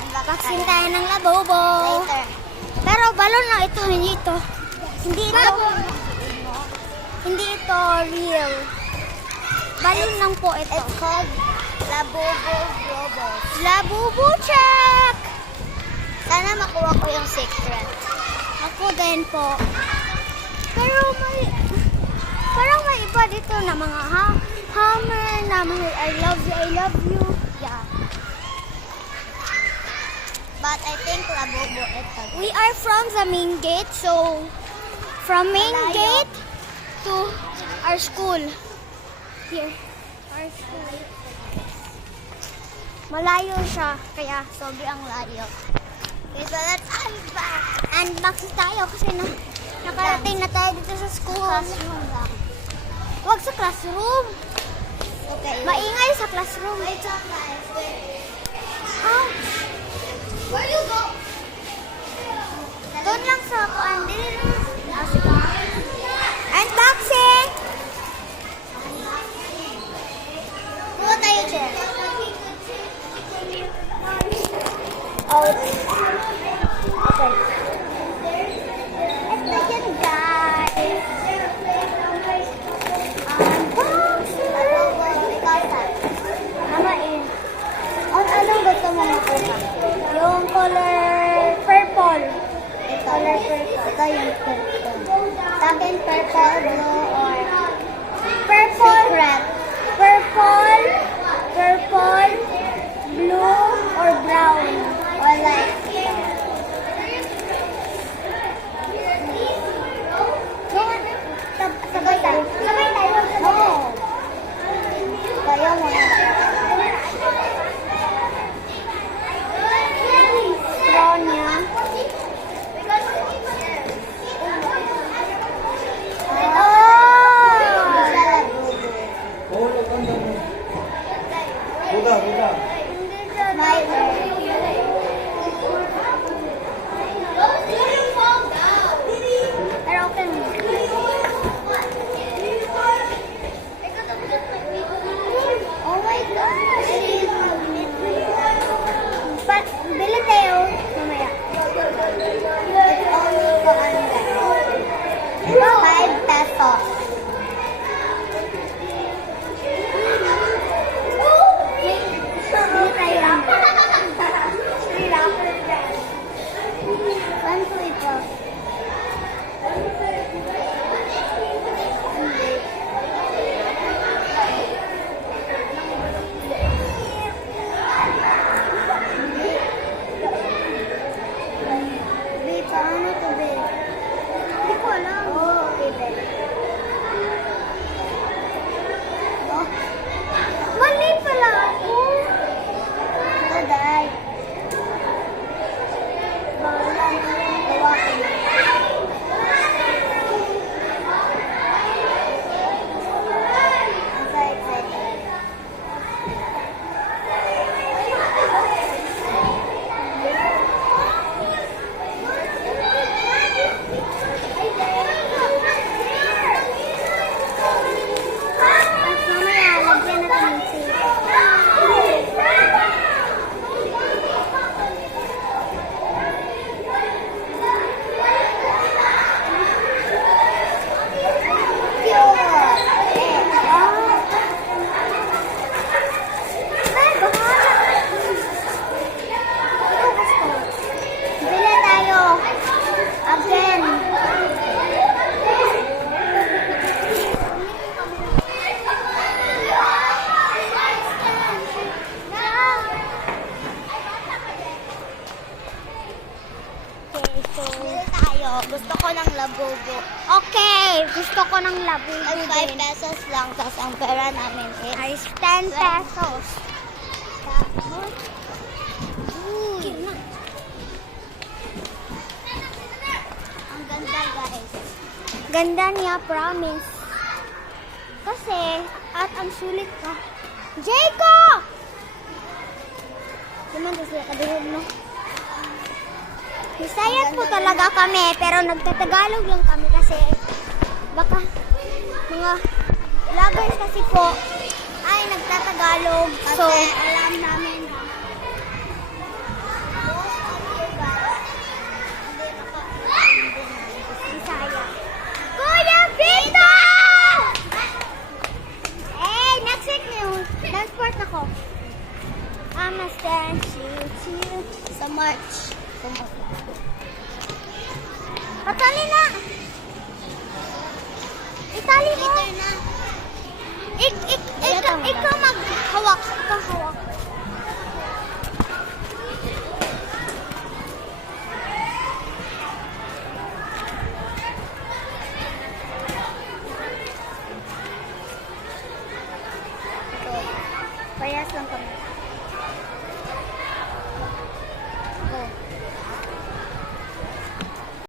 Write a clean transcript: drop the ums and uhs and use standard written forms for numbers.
Vaccine tayo ng labubo. Later. Pero balon lang ito, hindi ito. Hindi ito. Hindi ito real. Balon lang po ito. It's called Labubo Global. Labubo check! Sana makuha ko yung secret. Ako din po. Pero parang may iba dito na mga hammer, na mga I love you. Yeah. But I think Labubo ito. We are from the main gate, so from main Malayo. gate to our school. Here, our school. Malayo siya, kaya Sobrang layo. Okay, so let's unbox. unbox tayo kasi nakarating na tayo dito sa school. Classroom lang. Huwag sa classroom. Okay. Maingay sa classroom. Wait, guys. Ah, Where you go? doon lang sa kuan. Unboxing! Kuha tayo, chair. Oh, okay. Ito yan, guys. Unboxing! Labubo, ikaw sa. Namain. Anong gusto mo makuha? Yung color purple. Color purple. Ito yung purple. Sa akin, purple, blue, or Purple. red. Purple, blue, or brown. Or like, Sabay tayo. Sabay tayo. no. Kayo muna. Straw niya. Buka, buka. My Pero okay mo. Oh my gosh. Bili tayo. Mamaya. It's only for $5 pesos. Bili tayo. Saan po ito? Babe, paano to, babe? Hindi ko alam. Oh, okay then. Oh, Mali pala ako. Daday. Bahala na yung gawa ko na. I'm so excited. Tapos mamaya, lagyan natin ng sili. Ay, bahala. Ito gusto. Bili tayo. Again. Okay, so... Bili tayo. Gusto ko ng Labubo. Okay, gusto ko ng labubo Ay, 5 pesos lang. Tapos ang pera namin Ay, is 10 pesos. ang ganda, guys. Ganda niya, promise. Kasi, at ang sulit ka. Jaco! Naman, kasi kadihog, no? Bisaya po talaga kami, pero nagtatagalog lang kami kasi baka mga vloggers kasi po ay nagtatagalog. So, Kasi alam namin Dance part ako. I'ma stand you Sa March. Patali na! Itali mo! Later na. Ikaw maghawak. Ikaw hawak.